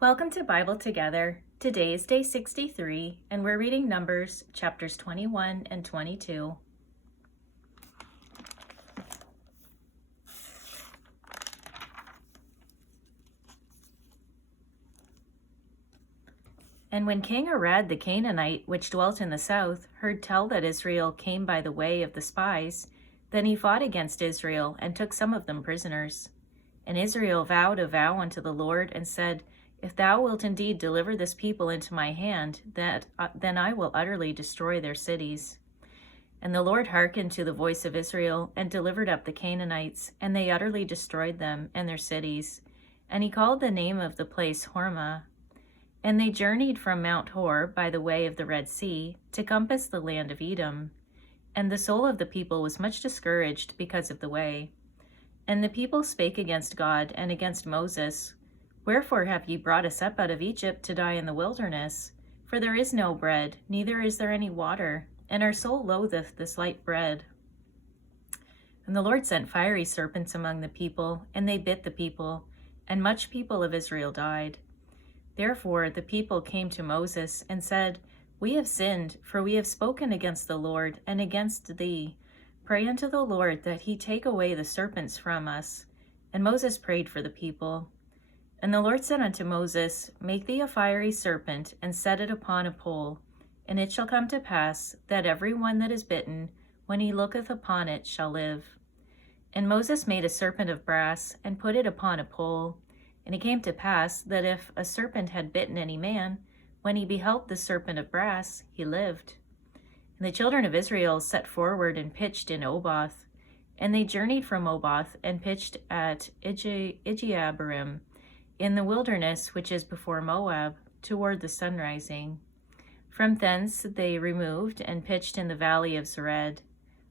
Welcome to Bible Together. Today is day 63, and we're reading Numbers chapters 21 and 22. And when King Arad the Canaanite, which dwelt in the south, heard tell that Israel came by the way of the spies, then he fought against Israel and took some of them prisoners. And Israel vowed a vow unto the Lord and said, If thou wilt indeed deliver this people into my hand, then I will utterly destroy their cities. And the Lord hearkened to the voice of Israel, and delivered up the Canaanites, and they utterly destroyed them and their cities. And he called the name of the place Hormah. And they journeyed from Mount Hor by the way of the Red Sea to compass the land of Edom. And the soul of the people was much discouraged because of the way. And the people spake against God and against Moses, Wherefore have ye brought us up out of Egypt to die in the wilderness? For there is no bread, neither is there any water, and our soul loatheth this light bread. And the Lord sent fiery serpents among the people, and they bit the people, and much people of Israel died. Therefore the people came to Moses and said, We have sinned, for we have spoken against the Lord and against thee. Pray unto the Lord that he take away the serpents from us. And Moses prayed for the people. And the Lord said unto Moses, Make thee a fiery serpent, and set it upon a pole. And it shall come to pass, that every one that is bitten, when he looketh upon it, shall live. And Moses made a serpent of brass, and put it upon a pole. And it came to pass, that if a serpent had bitten any man, when he beheld the serpent of brass, he lived. And the children of Israel set forward and pitched in Oboth. And they journeyed from Oboth, and pitched at Ijeabarim, in the wilderness which is before Moab, toward the sunrising. From thence they removed and pitched in the valley of Zered.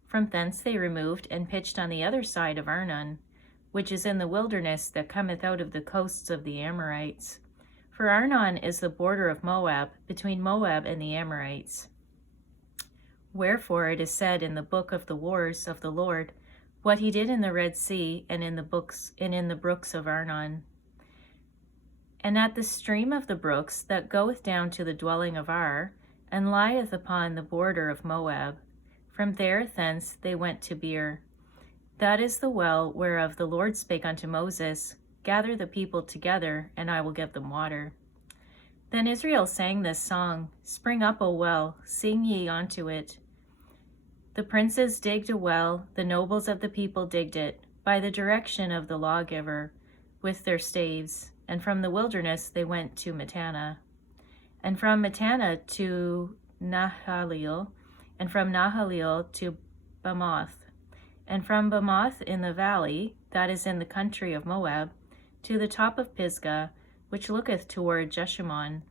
From thence they removed and pitched on the other side of Arnon, which is in the wilderness that cometh out of the coasts of the Amorites. For Arnon is the border of Moab, between Moab and the Amorites. Wherefore it is said in the book of the wars of the Lord, what he did in the Red Sea and in the brooks of Arnon. And at the stream of the brooks that goeth down to the dwelling of Ar, and lieth upon the border of Moab. From thence they went to Beer. That is the well whereof the Lord spake unto Moses, Gather the people together, and I will give them water. Then Israel sang this song, Spring up, O well, sing ye unto it. The princes digged a well, the nobles of the people digged it, by the direction of the lawgiver, with their staves. And from the wilderness they went to Mattanah. And from Mattanah to Nahalil, and from Nahalil to Bamoth. And from Bamoth in the valley, that is in the country of Moab, to the top of Pisgah, which looketh toward Jeshimon.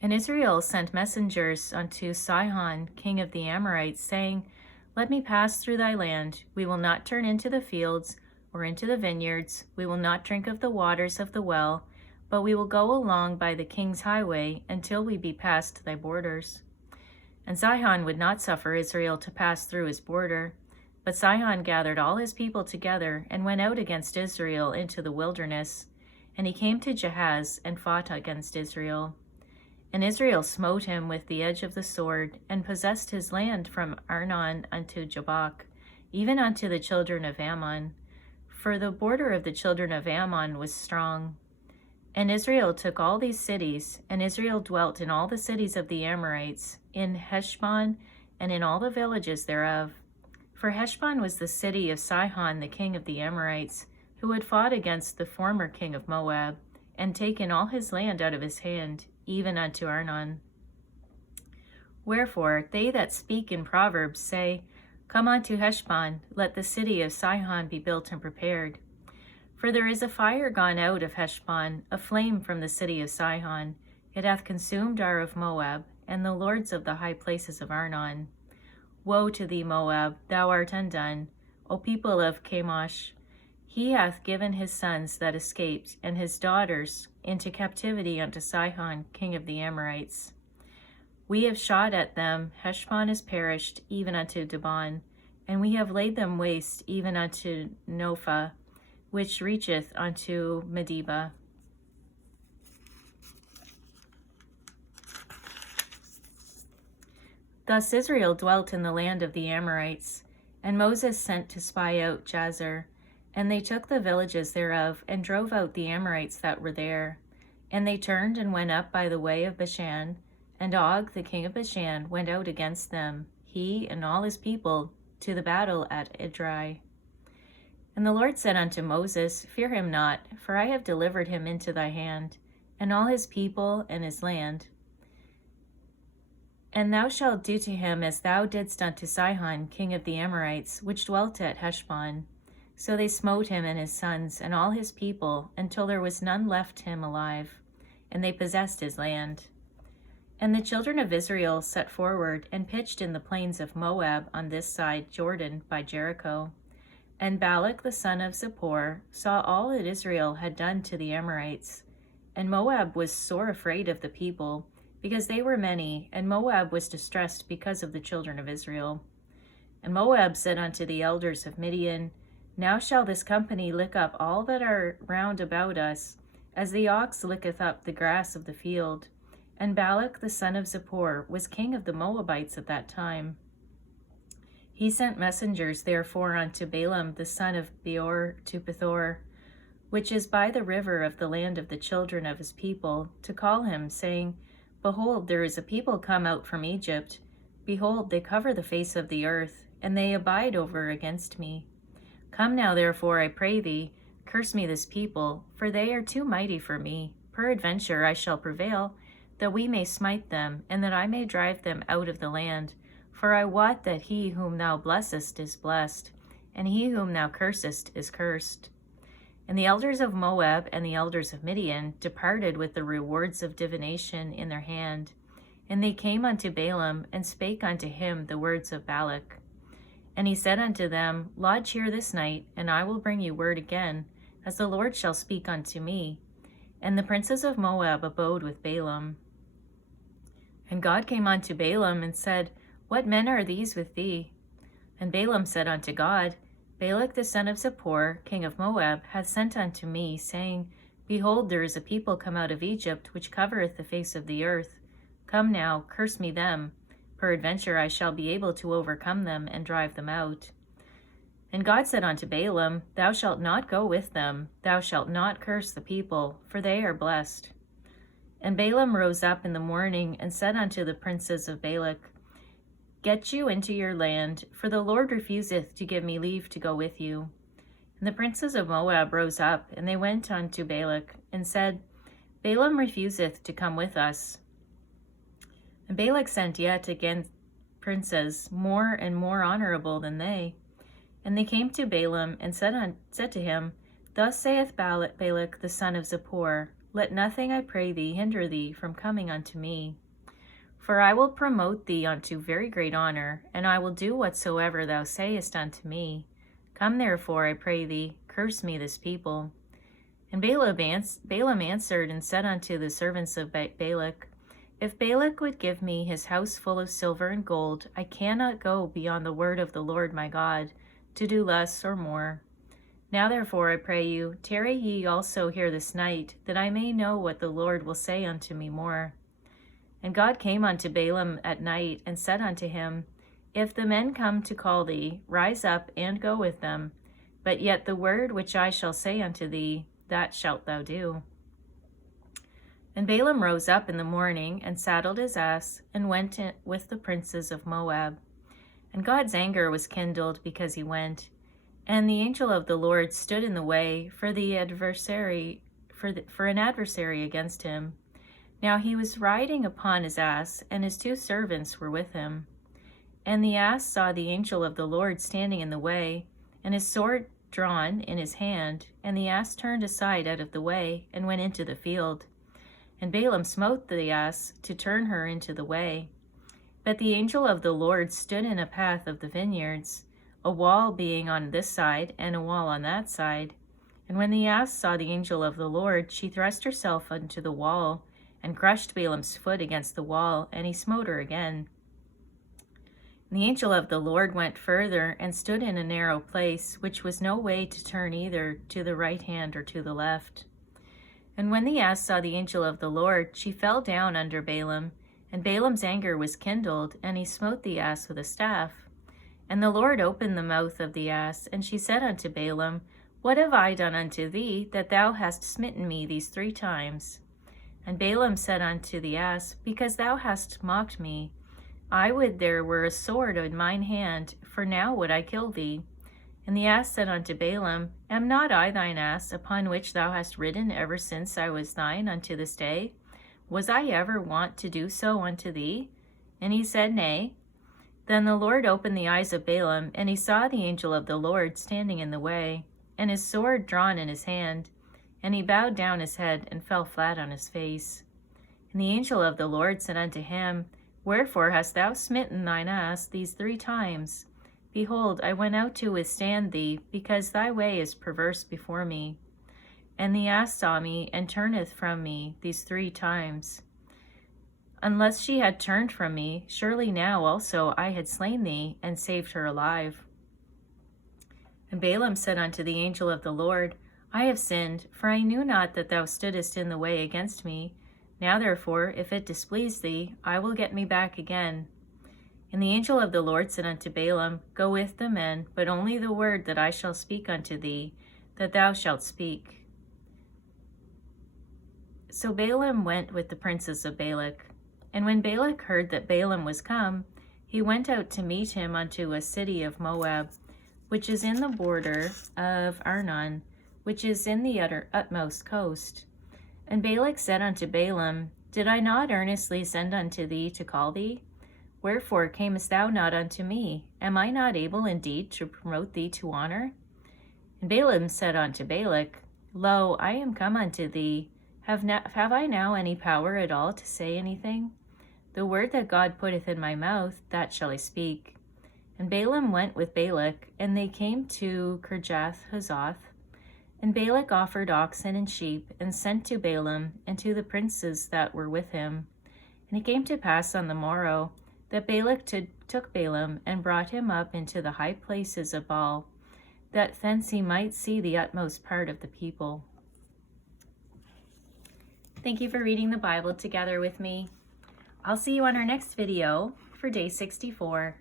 And Israel sent messengers unto Sihon, king of the Amorites, saying, Let me pass through thy land. We will not turn into the fields, or into the vineyards. We will not drink of the waters of the well, but we will go along by the king's highway until we be past thy borders. And Sihon would not suffer Israel to pass through his border. But Sihon gathered all his people together, and went out against Israel into the wilderness. And he came to Jahaz, and fought against Israel. And Israel smote him with the edge of the sword, and possessed his land from Arnon unto Jabbok, even unto the children of Ammon. For the border of the children of Ammon was strong. And Israel took all these cities, and Israel dwelt in all the cities of the Amorites, in Heshbon, and in all the villages thereof. For Heshbon was the city of Sihon the king of the Amorites, who had fought against the former king of Moab, and taken all his land out of his hand, even unto Arnon. Wherefore they that speak in Proverbs say, Come unto Heshbon, let the city of Sihon be built and prepared. For there is a fire gone out of Heshbon, a flame from the city of Sihon. It hath consumed Ar of Moab, and the lords of the high places of Arnon. Woe to thee, Moab, thou art undone, O people of Chemosh. He hath given his sons that escaped, and his daughters into captivity unto Sihon, king of the Amorites. We have shot at them, Heshbon is perished, even unto Dibon, and we have laid them waste, even unto Nophah, which reacheth unto Medeba. Thus Israel dwelt in the land of the Amorites, and Moses sent to spy out Jazer. And they took the villages thereof, and drove out the Amorites that were there. And they turned and went up by the way of Bashan, and Og the king of Bashan went out against them, he and all his people, to the battle at Edrei. And the Lord said unto Moses, Fear him not, for I have delivered him into thy hand, and all his people and his land. And thou shalt do to him as thou didst unto Sihon king of the Amorites, which dwelt at Heshbon. So they smote him and his sons and all his people, until there was none left him alive, and they possessed his land. And the children of Israel set forward, and pitched in the plains of Moab on this side Jordan by Jericho. And Balak the son of Zippor saw all that Israel had done to the Amorites. And Moab was sore afraid of the people, because they were many, and Moab was distressed because of the children of Israel. And Moab said unto the elders of Midian, Now shall this company lick up all that are round about us, as the ox licketh up the grass of the field. And Balak the son of Zippor was king of the Moabites at that time. He sent messengers therefore unto Balaam the son of Beor to Pethor, which is by the river of the land of the children of his people, to call him, saying, Behold, there is a people come out from Egypt. Behold, they cover the face of the earth, and they abide over against me. Come now, therefore, I pray thee, curse me this people, for they are too mighty for me. Peradventure I shall prevail, that we may smite them, and that I may drive them out of the land. For I wot that he whom thou blessest is blessed, and he whom thou cursest is cursed. And the elders of Moab and the elders of Midian departed with the rewards of divination in their hand. And they came unto Balaam, and spake unto him the words of Balak. And he said unto them, Lodge here this night, and I will bring you word again, as the Lord shall speak unto me. And the princes of Moab abode with Balaam. And God came unto Balaam, and said, What men are these with thee? And Balaam said unto God, Balak the son of Zippor, king of Moab, hath sent unto me, saying, Behold, there is a people come out of Egypt, which covereth the face of the earth. Come now, curse me them. Peradventure I shall be able to overcome them, and drive them out. And God said unto Balaam, Thou shalt not go with them, thou shalt not curse the people, for they are blessed. And Balaam rose up in the morning, and said unto the princes of Balak, Get you into your land, for the Lord refuseth to give me leave to go with you. And the princes of Moab rose up, and they went unto Balak, and said, Balaam refuseth to come with us. And Balak sent yet again princes, more and more honorable than they. And they came to Balaam, and said to him, Thus saith Balak the son of Zippor, Let nothing, I pray thee, hinder thee from coming unto me. For I will promote thee unto very great honor, and I will do whatsoever thou sayest unto me. Come therefore, I pray thee, curse me this people. And Balaam answered and said unto the servants of Balak, If Balak would give me his house full of silver and gold, I cannot go beyond the word of the Lord my God, to do less or more. Now therefore, I pray you, tarry ye also here this night, that I may know what the Lord will say unto me more. And God came unto Balaam at night, and said unto him, If the men come to call thee, rise up and go with them. But yet the word which I shall say unto thee, that shalt thou do. And Balaam rose up in the morning, and saddled his ass, and went with the princes of Moab. And God's anger was kindled because he went. And the angel of the Lord stood in the way for an adversary against him. Now he was riding upon his ass, and his 2 servants were with him. And the ass saw the angel of the Lord standing in the way, and his sword drawn in his hand, and the ass turned aside out of the way, and went into the field. And Balaam smote the ass to turn her into the way. But the angel of the Lord stood in a path of the vineyards, a wall being on this side, and a wall on that side. And when the ass saw the angel of the Lord, she thrust herself into the wall, and crushed Balaam's foot against the wall, and he smote her again. And the angel of the Lord went further, and stood in a narrow place, which was no way to turn either to the right hand or to the left. And when the ass saw the angel of the Lord, she fell down under Balaam, And Balaam's anger was kindled, and he smote the ass with a staff. And the Lord opened the mouth of the ass, and she said unto Balaam, What have I done unto thee, that thou hast smitten me these 3 times? And Balaam said unto the ass, Because thou hast mocked me. I would there were a sword in mine hand, for now would I kill thee. And the ass said unto Balaam, Am not I thine ass, upon which thou hast ridden ever since I was thine unto this day? Was I ever wont to do so unto thee? And he said, Nay. Then the Lord opened the eyes of Balaam, and he saw the angel of the Lord standing in the way, and his sword drawn in his hand. And he bowed down his head, and fell flat on his face. And the angel of the Lord said unto him, Wherefore hast thou smitten thine ass these 3 times? Behold, I went out to withstand thee, because thy way is perverse before me. And the ass saw me, and turneth from me these 3 times. Unless she had turned from me, surely now also I had slain thee, and saved her alive. And Balaam said unto the angel of the Lord, I have sinned, for I knew not that thou stoodest in the way against me. Now therefore, if it displease thee, I will get me back again. And the angel of the Lord said unto Balaam, Go with the men, but only the word that I shall speak unto thee, that thou shalt speak. So Balaam went with the princes of Balak. And when Balak heard that Balaam was come, he went out to meet him unto a city of Moab, which is in the border of Arnon, which is in the utmost coast. And Balak said unto Balaam, Did I not earnestly send unto thee to call thee? Wherefore camest thou not unto me? Am I not able indeed to promote thee to honor? And Balaam said unto Balak, Lo, I am come unto thee. Have I now any power at all to say anything? The word that God putteth in my mouth, that shall I speak. And Balaam went with Balak, and they came to Kirjath-Huzoth. And Balak offered oxen and sheep, and sent to Balaam, and to the princes that were with him. And it came to pass on the morrow, that Balak took Balaam, and brought him up into the high places of Baal, that thence he might see the utmost part of the people. Thank you for reading the Bible together with me. I'll see you on our next video for day 64.